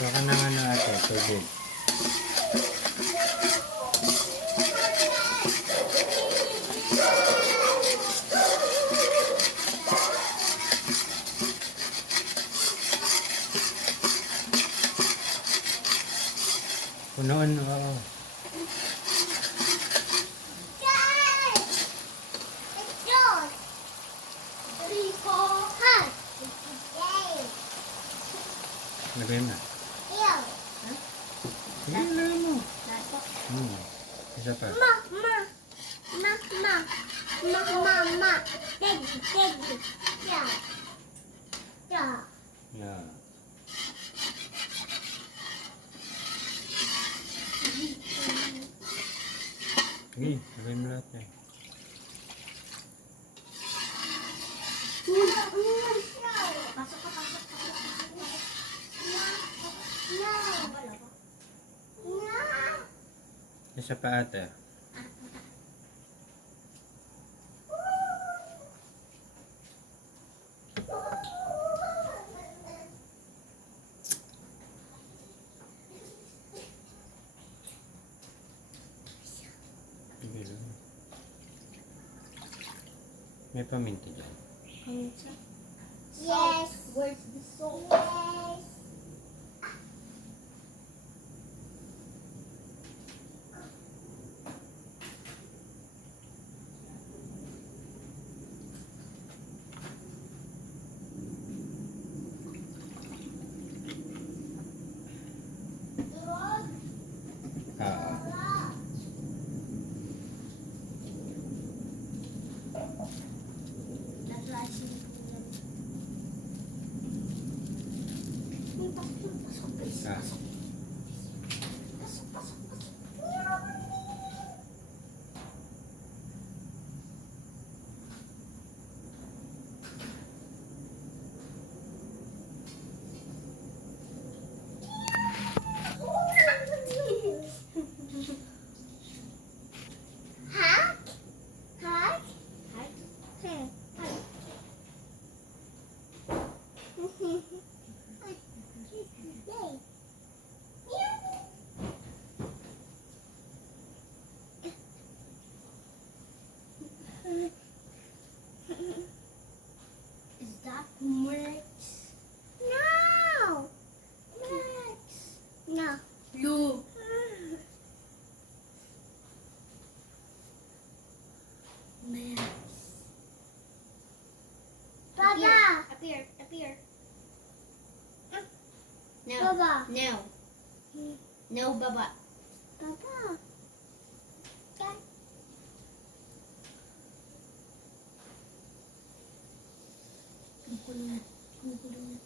Baka ng ano ate, tubig. Punuan, oo. Lagay na. Sige, lagay mo. Isa pa. Yeah. Sige, lagay mo lahat eh. Isa pa ate. May paminta dyan. Yes. Where's the salt? Yes. Is that Rex? No. Max. No. Look. Max. Baba. Up here. Up here. No. Baba. No. No, Baba. Baba. Kumukulong na. Kumukulong na.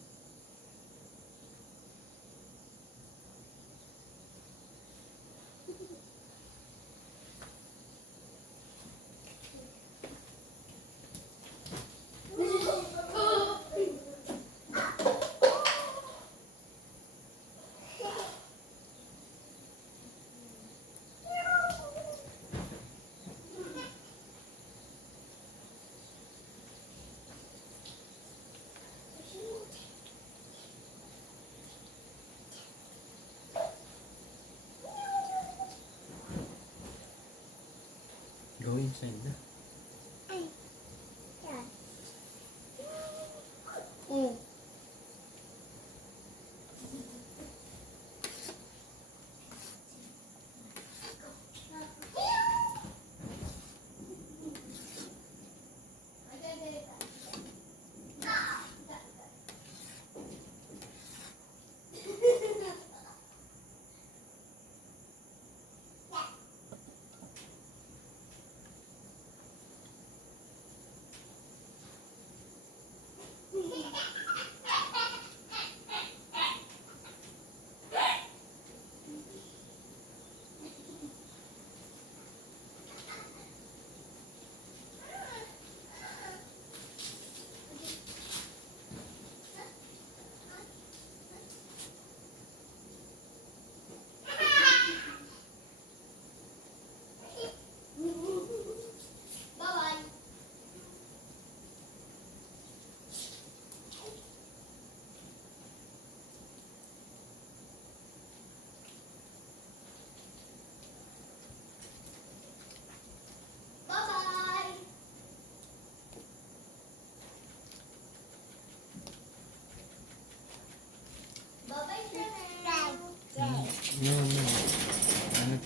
Go inside na. Oh.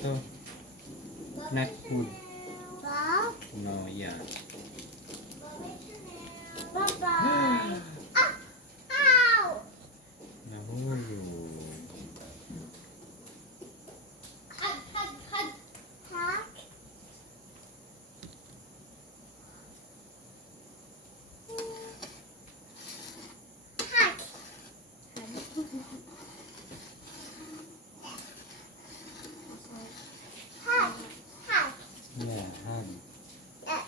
to? Not food. Bob. No, yeah. Bye-bye. Ah! Ow! Nahulog. Hug, hug, hug. Hug. Hug. Hug. Hug. Yeah, hug. Uh,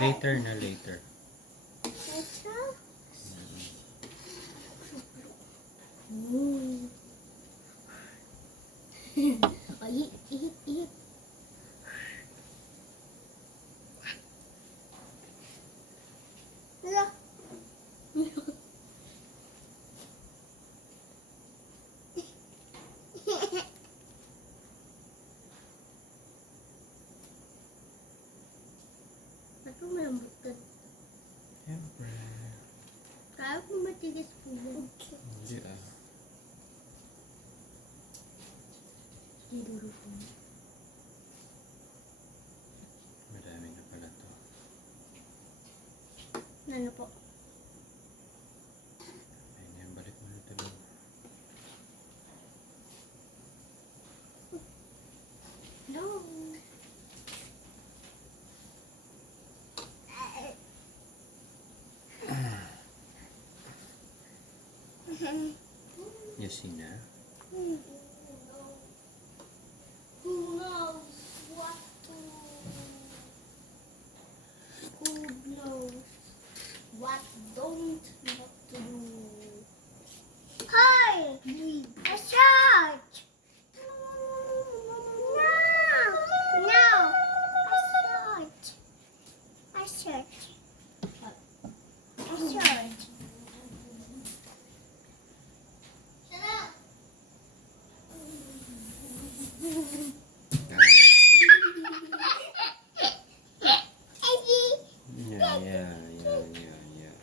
Later na, later. Little. Oh, ihip, ihip, ihip. Look. Ba't mo malambot ka? Siyempre. Kaya kung matigas po yan. Hindi ah. Niluro ko. Madami na pala to. Ano po? Ayun yan, balik mo na tulog. No. Yasina. Who knows what to... Who knows what don't not to do? Hey! A shirt! No! No! A shirt! A shirt! A shirt! Shut up! Eddie! Yeah, yeah, yeah, yeah, yeah.